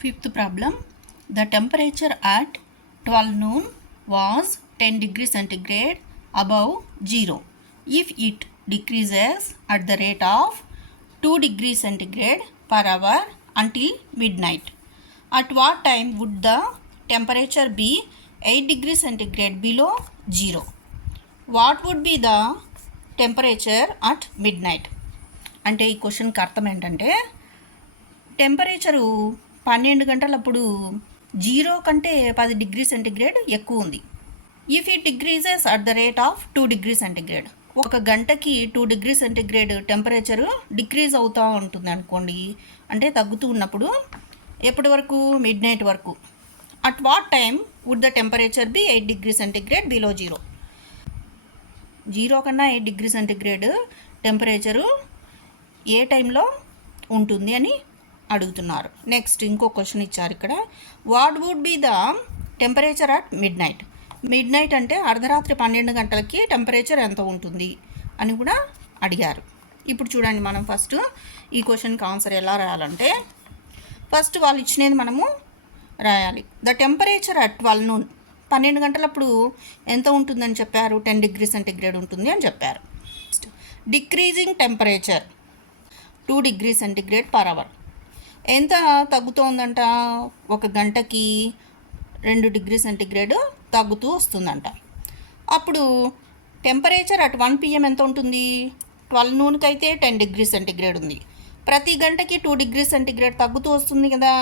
Fifth problem, the temperature at 12 noon was 10 degrees centigrade above zero if it decreases at the rate of 2 degrees centigrade per hour until midnight. At what time would the temperature be 8 degrees centigrade below zero? What would be the temperature at midnight? అంటే ఈ క్వశ్చన్కి అర్థం ఏంటంటే temperature 12 గంటలప్పుడు 0 కంటే 10 degree centigrade ఎక్కువ ఉంది. If it decreases at the rate of 2 degree centigrade, ఒక గంటకి 2 డిగ్రీ సెంటిగ్రేడ్ టెంపరేచరు డిక్రీజ్ అవుతూ ఉంటుంది అనుకోండి, అంటే తగ్గుతూ ఉన్నప్పుడు ఎప్పటి వరకు? మిడ్ నైట్ వరకు. At what time would the temperature be 8 degree centigrade below zero? 0 కన్నా 8 డిగ్రీ సెంటిగ్రేడ్ టెంపరేచరు ఏ టైంలో ఉంటుంది అని అడుగుతున్నారు. నెక్స్ట్ ఇంకో క్వశ్చన్ ఇచ్చారు ఇక్కడ, what would be the temperature at midnight? Midnight అంటే అర్ధరాత్రి 12 గంటలకి టెంపరేచర్ ఎంత ఉంటుంది అని కూడా అడిగారు. ఇప్పుడు చూడండి, మనం ఫస్ట్ ఈ క్వశ్చన్కి ఆన్సర్ ఎలా రాయాలంటే, ఫస్ట్ వాళ్ళు ఇచ్చినది మనము రాయాలి. ద టెంపరేచర్ అట్ 12 noon, 12 గంటలప్పుడు ఎంత ఉంటుందని చెప్పారు? 10 డిగ్రీ సెంటిగ్రేడ్ ఉంటుంది అని చెప్పారు. Decreasing temperature 2 degree centigrade per hour, ఎంత తగ్గుతోందంట? ఒక గంటకి 2 డిగ్రీ సెంటిగ్రేడ్ తగ్గుతూ వస్తుందంట. అప్పుడు టెంపరేచర్ అట్ 1 PM ఎంత ఉంటుంది? 12 noonకి అయితే 10 డిగ్రీ సెంటిగ్రేడ్ ఉంది. ప్రతి గంటకి 2 డిగ్రీ సెంటిగ్రేడ్ తగ్గుతూ వస్తుంది కదా,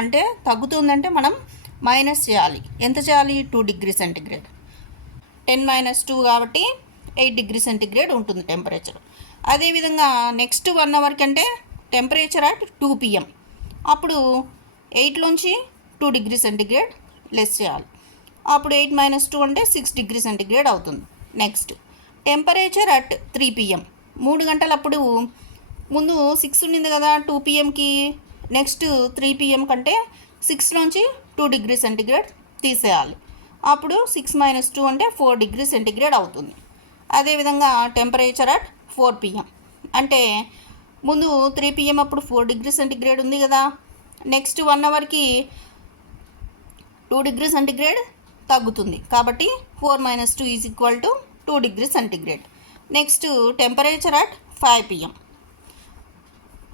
అంటే తగ్గుతుందంటే మనం మైనస్ చేయాలి. ఎంత చేయాలి? 2 డిగ్రీ సెంటిగ్రేడ్. 10 - 2 కాబట్టి 8 డిగ్రీ సెంటిగ్రేడ్ ఉంటుంది టెంపరేచర్. అదేవిధంగా నెక్స్ట్ 1 అవర్ కంటే టెంపరేచర్ అట్ 2 PM, అప్పుడు 8లోంచి 2 డిగ్రీ సెంటిగ్రేడ్ లెస్ చేయాలి. అప్పుడు 8 - 2 అంటే 6 డిగ్రీ సెంటిగ్రేడ్ అవుతుంది. నెక్స్ట్ టెంపరేచర్ అట్ 3 PM, 3 గంటలప్పుడు ముందు 6 ఉండింది కదా 2 PMకి, నెక్స్ట్ 3 PM కంటే 6లోంచి 2 డిగ్రీ సెంటిగ్రేడ్ తీసేయాలి. అప్పుడు 6 - 2 అంటే 4 డిగ్రీ సెంటిగ్రేడ్ అవుతుంది. అదేవిధంగా టెంపరేచర్ అట్ 4 PM, అంటే ముందు 3 PM అప్పుడు 4 డిగ్రీ సెంటిగ్రేడ్ ఉంది కదా, నెక్స్ట్ 1 అవర్కి 2 డిగ్రీ సెంటిగ్రేడ్ తగ్గుతుంది కాబట్టి 4 - 2 is equal to 2 degree centigrade. Next temperature at 5 PM,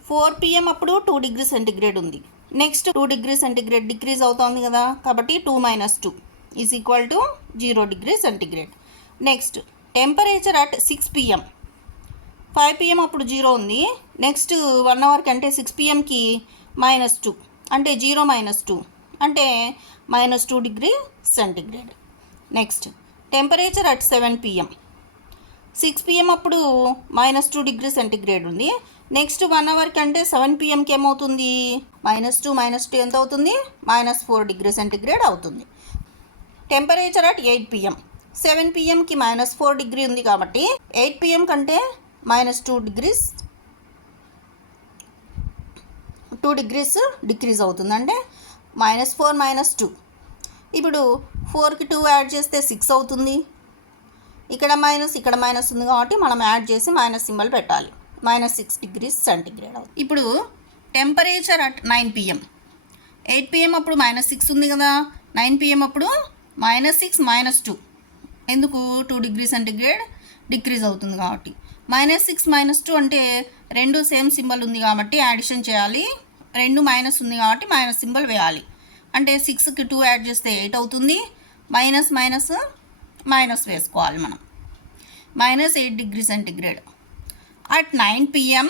4 PM అప్పుడు 2 డిగ్రీ సెంటిగ్రేడ్ ఉంది, నెక్స్ట్ 2 డిగ్రీ సెంటిగ్రేడ్ డిక్రీజ్ అవుతుంది కదా, కాబట్టి 2 - 2 is equal to 0 degree centigrade. Next temperature at 6 PM, 5 PM అప్పుడు 0 ఉంది, నెక్స్ట్ 1 అవర్ కంటే 6 PMకి -2 అంటే 0 - 2 అంటే -2 degree centigrade. Next temperature at 7 PM, 6 PM అప్పుడు -2 డిగ్రీ సెంటిగ్రేడ్ ఉంది, నెక్స్ట్ 1 అవర్ కంటే 7 PMకి ఏమవుతుంది? -2 - 2 ఎంత అవుతుంది? -4 డిగ్రీ సెంటిగ్రేడ్ అవుతుంది. టెంపరేచర్ అట్ 8 PM, 7 PMకి -4 డిగ్రీ ఉంది కాబట్టి 8 PM కంటే -2 డిగ్రీస్ 2 డిగ్రీస్ డిక్రీజ్ అవుతుంది, అంటే -4 - 2. ఇప్పుడు 4కి 2 యాడ్ చేస్తే 6 అవుతుంది. ఇక్కడ మైనస్ ఉంది కాబట్టి మనం యాడ్ చేసి మైనస్ సింబల్ పెట్టాలి. -6 డిగ్రీస్ సెంటిగ్రేడ్ అవుతుంది. ఇప్పుడు టెంపరేచర్ అట్ 9 PM, 8 PM అప్పుడు -6 ఉంది కదా, 9 PM అప్పుడు -6 - 2, ఎందుకు? 2 డిగ్రీ సెంటిగ్రేడ్ డిక్రీజ్ అవుతుంది కాబట్టి. -6 - 2 అంటే రెండు సేమ్ సింబల్ ఉంది కాబట్టి యాడిషన్ చేయాలి, రెండు మైనస్ ఉంది కాబట్టి మైనస్ సింబల్ వేయాలి, అంటే 6కి 2 యాడ్ చేస్తే 8 అవుతుంది, మైనస్ మైనస్ వేసుకోవాలి మనం. -8 degree centigrade. At 9 PM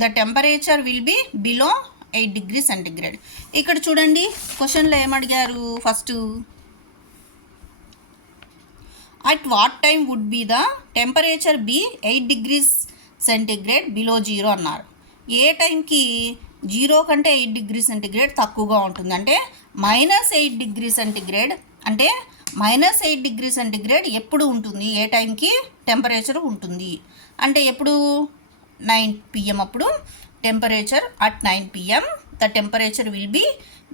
the temperature will be below 8 degree centigrade. ఇక్కడ చూడండి క్వశ్చన్లో ఏమడిగారు? First at what time would be the temperature be 8 degrees centigrade below zero అన్నారు. ఏ టైంకి 0 కంటే 8 డిగ్రీ సెంటిగ్రేడ్ తక్కువగా ఉంటుంది, అంటే -8 డిగ్రీ సెంటిగ్రేడ్. అంటే -8 డిగ్రీ సెంటిగ్రేడ్ ఎప్పుడు ఉంటుంది? ఏ టైంకి టెంపరేచర్ ఉంటుంది అంటే ఎప్పుడు? 9 PM అప్పుడు temperature at 9 PM the temperature will be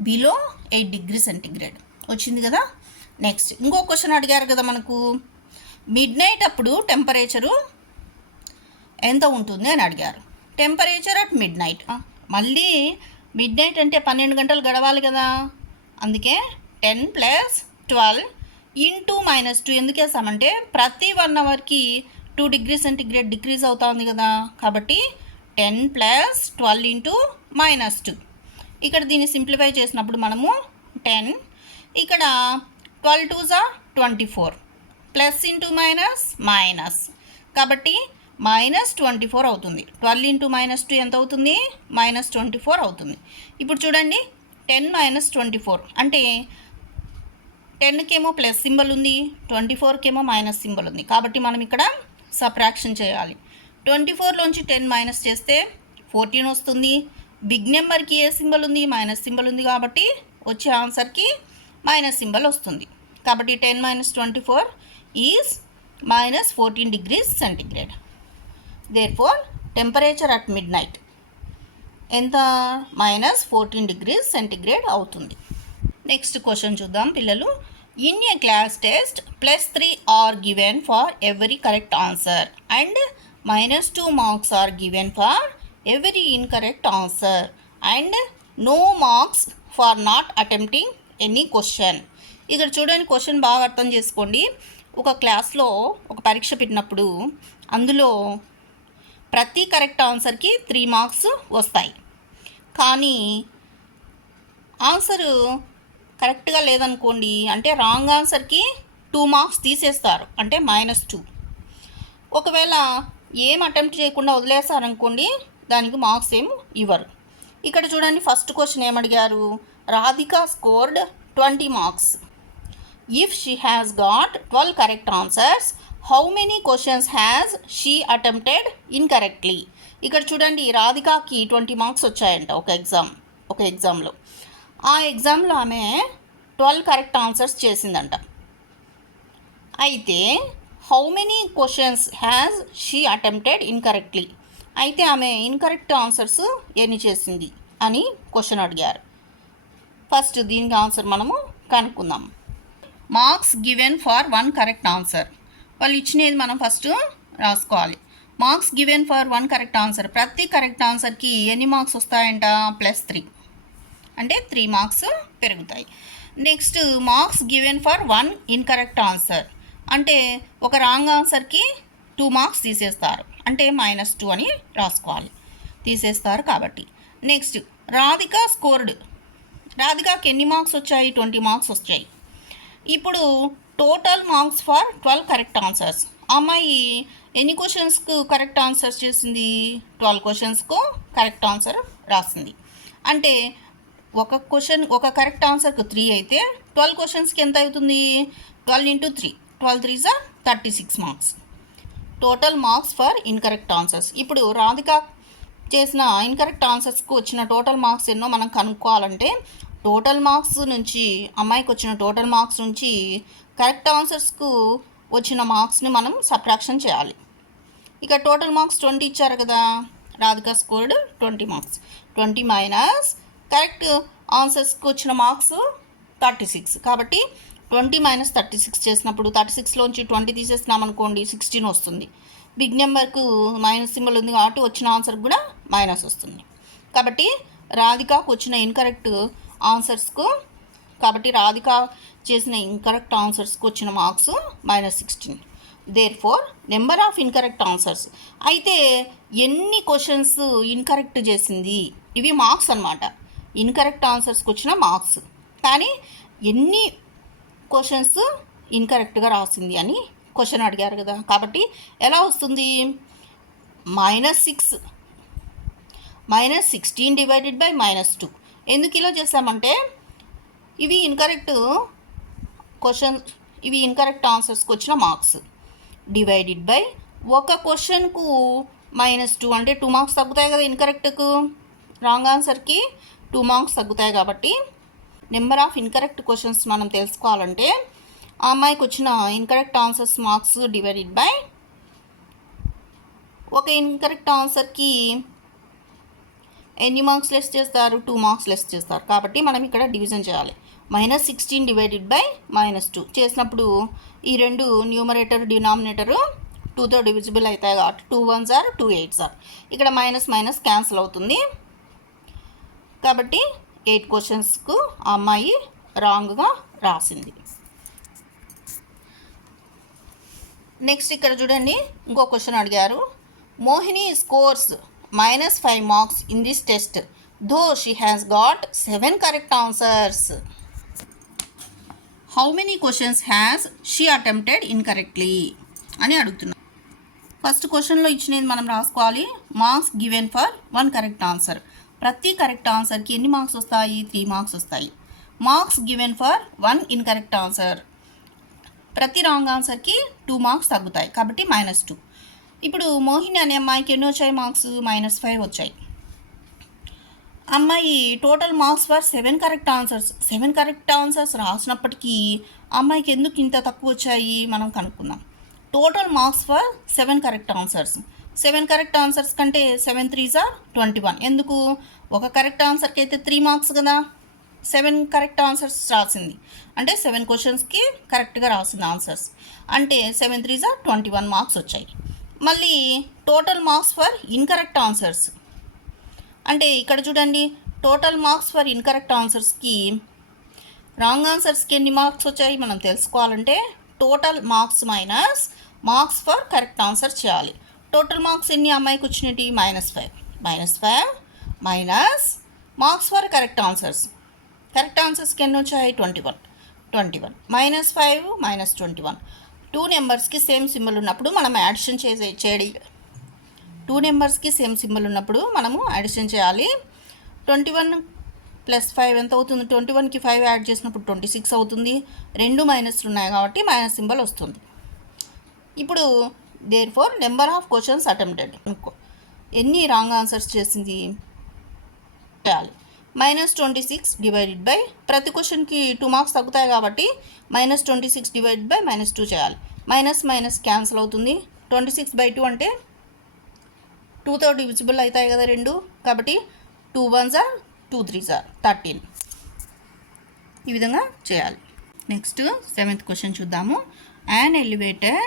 below 8 degree centigrade వచ్చింది కదా. నెక్స్ట్ ఇంకో క్వశ్చన్ అడిగారు కదా మనకు, మిడ్ నైట్ అప్పుడు టెంపరేచరు ఎంత ఉంటుంది అని అడిగారు. టెంపరేచర్ అట్ మిడ్ నైట్, మళ్ళీ మిడ్ నైట్ అంటే 12 గంటలు గడవాలి కదా, అందుకే 10 + 12 ఇంటూ -2 ఎందుకు వేసామంటే ప్రతి 1 అవర్కి 2 డిగ్రీ సెంటిగ్రేడ్ డిక్రీజ్ అవుతా ఉంది కదా, కాబట్టి 10 + 12 ఇంటూ -2. ఇక్కడ దీన్ని సింప్లిఫై చేసినప్పుడు మనము 10, ఇక్కడ 12 2s are 24, plus into minus, కాబట్టి -24 అవుతుంది. 12 ఇంటూ -2 ఎంత అవుతుంది? -24 అవుతుంది. ఇప్పుడు చూడండి 10 - 24 అంటే 10కేమో ప్లస్ సింబల్ ఉంది, 24కేమో మైనస్ సింబల్ ఉంది, కాబట్టి మనం ఇక్కడ సబ్ట్రాక్షన్ చేయాలి. 24లోంచి 10 మైనస్ చేస్తే 14 వస్తుంది. బిగ్ నెంబర్కి ఏ సింబల్ ఉంది? మైనస్ సింబల్ ఉంది, కాబట్టి వచ్చే ఆన్సర్కి మైనస్ సింబల్ వస్తుంది. కాబట్టి 10 - 24 is -14 degrees centigrade. Therefore, temperature at midnight ఎంత? -14 degrees centigrade అవుతుంది. నెక్స్ట్ క్వశ్చన్ చూద్దాం పిల్లలు. In a class test +3 are given for every correct answer and -2 marks are given for every incorrect answer and no marks for not attempting any question. ఇక్కడ చూడండి, question బాగా అర్థం చేసుకోండి. ఒక క్లాస్లో ఒక పరీక్ష పెట్టినప్పుడు అందులో ప్రతి కరెక్ట్ ఆన్సర్కి 3 మార్క్స్ వస్తాయి, కానీ ఆన్సరు కరెక్ట్గా లేదనుకోండి, అంటే రాంగ్ ఆన్సర్కి 2 మార్క్స్ తీసేస్తారు, అంటే -2. ఒకవేళ ఏం అటెంప్ట్ చేయకుండా వదిలేస్తారనుకోండి, దానికి మార్క్స్ ఏం ఇవ్వరు. ఇక్కడ చూడండి, ఫస్ట్ క్వశ్చన్ ఏమడిగారు? Radhika scored 20 marks. If she has got 12 correct answers, how many questions has she attempted incorrectly. ఇక్కడ చూడండి, రాధికకి 20 మార్క్స్ వచ్చాయంట ఒక ఎగ్జామ్లో. ఆ ఎగ్జామ్లో ఆమె 12 కరెక్ట్ ఆన్సర్స్ చేసిందంట. అయితే how many questions has she attempted incorrectly, అయితే ఆమె ఇన్కరెక్ట్ ఆన్సర్స్ ఎన్ని చేసింది అని క్వశ్చన్ అడిగారు. ఫస్ట్ దీనికి ఆన్సర్ మనము కనుక్కుందాం. Marks given for 1 correct answer, వాళ్ళు ఇచ్చినది మనం ఫస్ట్ రాసుకోవాలి. Marks given for 1 correct answer, ప్రతి కరెక్ట్ ఆన్సర్కి ఎన్ని మార్క్స్ వస్తాయంట? +3, అంటే 3 మార్క్స్ పెరుగుతాయి. Next marks given for 1 incorrect answer, అంటే ఒక రాంగ్ ఆన్సర్కి 2 మార్క్స్ తీసేస్తారు, అంటే -2 అని రాసుకోవాలి, తీసేస్తారు కాబట్టి. నెక్స్ట్ రాధిక స్కోర్డ్, రాధికకి ఎన్ని మార్క్స్ వచ్చాయి? 20 మార్క్స్ వచ్చాయి. ఇప్పుడు total marks for 12 correct answers, అమ్మాయి ఎన్ని క్వశ్చన్స్కు కరెక్ట్ ఆన్సర్స్ చేసింది? 12 క్వశ్చన్స్కు కరెక్ట్ ఆన్సర్ రాసింది. అంటే ఒక కరెక్ట్ ఆన్సర్కు 3 అయితే 12 క్వశ్చన్స్కి ఎంత అవుతుంది? 12 × 3, 12 3s are 36 marks. Total marks for incorrect answers. ఇప్పుడు రాధిక చేసిన ఇన్కరెక్ట్ ఆన్సర్స్కు వచ్చిన టోటల్ మార్క్స్ ఎన్నో మనం కనుక్కోవాలంటే, టోటల్ మార్క్స్ నుంచి, అమ్మాయికి వచ్చిన టోటల్ మార్క్స్ నుంచి కరెక్ట్ ఆన్సర్స్కు వచ్చిన మార్క్స్ని మనం సబ్ట్రాక్షన్ చేయాలి. ఇక టోటల్ మార్క్స్ 20 ఇచ్చారు కదా, Radhika scored 20 marks. 20 minus correct ఆన్సర్స్కి వచ్చిన మార్క్స్ 36, కాబట్టి 20 - 36 చేసినప్పుడు 36లోంచి 20 తీసేసినాం అనుకోండి, 16 వస్తుంది. బిగ్ నెంబర్కు మైనస్ సింబల్ ఉంది కాబట్టి వచ్చిన ఆన్సర్ కూడా మైనస్ వస్తుంది. కాబట్టి రాధికకు వచ్చిన ఇన్కరెక్ట్ ఆన్సర్స్కు, కాబట్టి రాధిక చేసిన ఇన్కరెక్ట్ ఆన్సర్స్కి వచ్చిన marks -16. Therefore number of incorrect answers, అయితే ఎన్ని క్వశ్చన్స్ ఇన్కరెక్ట్ చేసింది, ఇవి మార్క్స్ అన్నమాట. ఇన్కరెక్ట్ ఆన్సర్స్కి వచ్చిన మార్క్స్, కానీ ఎన్ని క్వశ్చన్స్ ఇన్కరెక్ట్గా రాసింది అని క్వశ్చన్ అడిగారు కదా, కాబట్టి ఎలా వస్తుంది? -6 -16 డివైడెడ్ బై -2. ఎందుకు ఇలా చేసామంటే, ఇవి ఇన్కరెక్ట్ క్వశ్చన్స్, ఇవి ఇన్కరెక్ట్ ఆన్సర్స్కి వచ్చిన మార్క్స్ డివైడెడ్ బై ఒక క్వశ్చన్కు -2, అంటే 2 మార్క్స్ తగ్గుతాయి కదా ఇన్కరెక్ట్కు, రాంగ్ ఆన్సర్కి 2 మార్క్స్ తగ్గుతాయి. కాబట్టి నెంబర్ ఆఫ్ ఇన్కరెక్ట్ క్వశ్చన్స్ మనం తెలుసుకోవాలంటే, ఆ అమ్మాయికి వచ్చిన incorrect answers marks divided by ఒక ఇన్కరెక్ట్ ఆన్సర్కి ఎన్ని మార్క్స్ లెస్ చేస్తారు? 2 మార్క్స్ లెస్ చేస్తారు. కాబట్టి మనం ఇక్కడ డివిజన్ చేయాలి. -16 డివైడెడ్ బై -2 చేసినప్పుడు ఈ రెండు న్యూమరేటర్ డినామినేటరు 2తో డివిజిబుల్ అవుతాయి కాబట్టి 2 1s are 2 8s are. ఇక్కడ మైనస్ మైనస్ క్యాన్సిల్ అవుతుంది. కాబట్టి 8 క్వశ్చన్స్కు ఆ అమ్మాయి రాంగ్గా రాసింది. నెక్స్ట్ ఇక్కడ చూడండి, ఇంకో క్వశ్చన్ అడిగారు. Mohini scores -5 marks in this test though she has got 7 correct answers. How many questions has she attempted incorrectly అని అడుగుతున్నాం. ఫస్ట్ క్వశ్చన్లో ఇచ్చినది మనం రాసుకోవాలి. Marks given for 1 correct answer. ప్రతి కరెక్ట్ ఆన్సర్కి ఎన్ని మార్క్స్ వస్తాయి? 3 మార్క్స్ వస్తాయి. Marks given for 1 incorrect answer, ప్రతి రాంగ్ ఆన్సర్కి 2 మార్క్స్ తగ్గుతాయి కాబట్టి -2. ఇప్పుడు మోహిని అనే అమ్మాయికి ఎన్ని వచ్చాయి మార్క్స్? -5 వచ్చాయి. అమ్మాయి total marks for 7 correct answers. 7 correct answers రాసినప్పటికీ అమ్మాయికి ఎందుకు ఇంత తక్కువ వచ్చాయి మనం కనుక్కుందాం. Total marks for 7 correct answers. 7 correct answers కంటే 7 3s are 21. ఎందుకు? ఒక కరెక్ట్ ఆన్సర్కి అయితే 3 మార్క్స్ కదా. 7 కరెక్ట్ ఆన్సర్స్ రాసింది అంటే 7 క్వశ్చన్స్కి కరెక్ట్గా రాసింది ఆన్సర్స్ అంటే 7 3s are 21 మార్క్స్ వచ్చాయి. మళ్ళీ total marks for incorrect answers అంటే ఇక్కడ చూడండి, టోటల్ మార్క్స్ ఫర్ ఇన్కరెక్ట్ ఆన్సర్స్కి రాంగ్ ఆన్సర్స్కి ఎన్ని మార్క్స్ వచ్చాయి మనం తెలుసుకోవాలంటే total marks minus marks for correct answer చేయాలి. టోటల్ మార్క్స్ ఎన్ని అమ్మాయికి వచ్చినట్టు? -5. -5 minus marks for correct answers. Correct ఆన్సర్స్కి ఎన్ని వచ్చాయి? 21. -5 -21. 2 నెంబర్స్కి సేమ్ సింబల్ ఉన్నప్పుడు మనం యాడిషన్ చేయాలి. 2 నెంబర్స్కి సేమ్ సింబల్ ఉన్నప్పుడు మనము యాడిషన్ చేయాలి. 21 + 5 ఎంత అవుతుంది? 21కి 5 యాడ్ చేసినప్పుడు 26 అవుతుంది. 2 మైనస్లు ఉన్నాయి కాబట్టి మైనస్ సింబల్ వస్తుంది. ఇప్పుడు therefore number of questions attempted అనుకో, ఎన్ని రాంగ్ ఆన్సర్స్ చేసింది చేయాలి. -26 డివైడెడ్ బై, ప్రతి క్వశ్చన్కి 2 మార్క్స్ తగ్గుతాయి కాబట్టి -26 డివైడెడ్ బై -2 చేయాలి. మైనస్ క్యాన్సిల్ అవుతుంది. 26/2 అంటే 2తో డివిజిబుల్ అవుతాయి కదా 2, కాబట్టి 2 1s are 2 3s are 13. ఈ విధంగా చేయాలి. నెక్స్ట్ 7th క్వశ్చన్ చూద్దాము. An elevator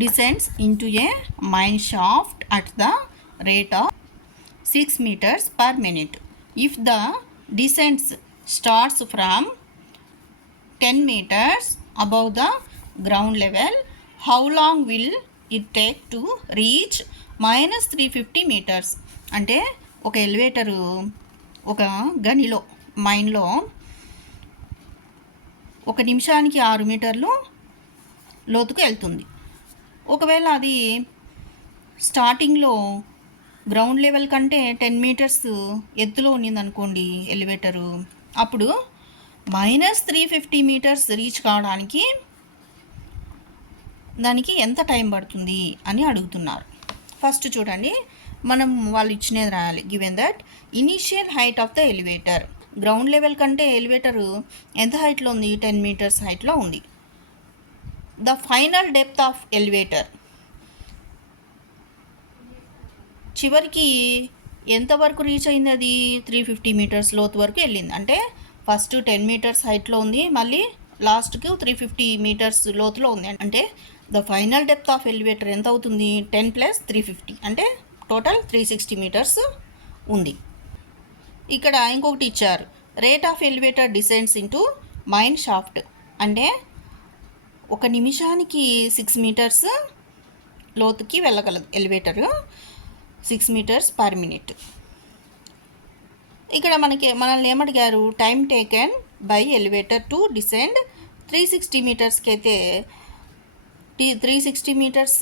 descends into a mine shaft at the rate of 6 meters per minute. If the descent starts from 10 meters above the ground level, how long will it take to reach -350 meters? అంటే ఒక elevator ఒక గనిలో మైన్లో 1 నిమిషానికి 6 మీటర్లు లోతుకు వెళ్తుంది. ఒకవేళ అది స్టార్టింగ్లో గ్రౌండ్ లెవెల్ కంటే 10 మీటర్స్ ఎత్తులో ఉన్నదనుకోండి ఎలివేటరు, అప్పుడు -350 మీటర్స్ రీచ్ కావడానికి దానికి ఎంత టైం పడుతుంది అని అడుగుతున్నారు. ఫస్ట్ చూడండి, మనం వాళ్ళు ఇచ్చినది రాయాలి. Given that initial height of the elevator, ground level కంటే ఎలివేటరు ఎంత హైట్లో ఉంది? 10 మీటర్స్ హైట్లో ఉంది. The final depth of elevator, చివరికి ఎంతవరకు రీచ్ అయింది? అది 350 మీటర్స్ లోతు వరకు వెళ్ళింది. అంటే ఫస్ట్ 10 మీటర్స్ హైట్లో ఉంది, మళ్ళీ లాస్ట్కి 350 మీటర్స్ లోతులో ఉంది. అంటే the final depth of elevator ఎంత అవుతుంది? 10 + 350 అంటే టోటల్ 360 మీటర్స్ ఉంది. ఇక్కడ ఇంకొకటి ఇచ్చారు, rate of elevator descends into mine shaft. అంటే 1 నిమిషానికి 6 మీటర్స్ లోతుకి వెళ్ళగలదు ఎలివేటరు, 6 మీటర్స్ పర్ మినిట్. ఇక్కడ మనల్ని ఏమడిగారు? Time taken by elevator to descend 360 మీటర్స్కి అయితే 360 మీటర్స్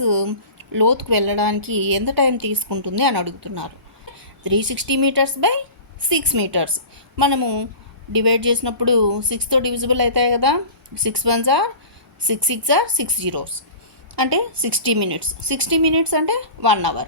లోతుకు వెళ్ళడానికి ఎంత టైం తీసుకుంటుంది అని అడుగుతున్నారు. 360 మీటర్స్ బై 6 మీటర్స్ మనము డివైడ్ చేసినప్పుడు 6తో డివిజిబుల్ అవుతాయి కదా. 6 1s are 6 6s are 6 zeros అంటే 60 minutes. 60 minutes అంటే 1 hour.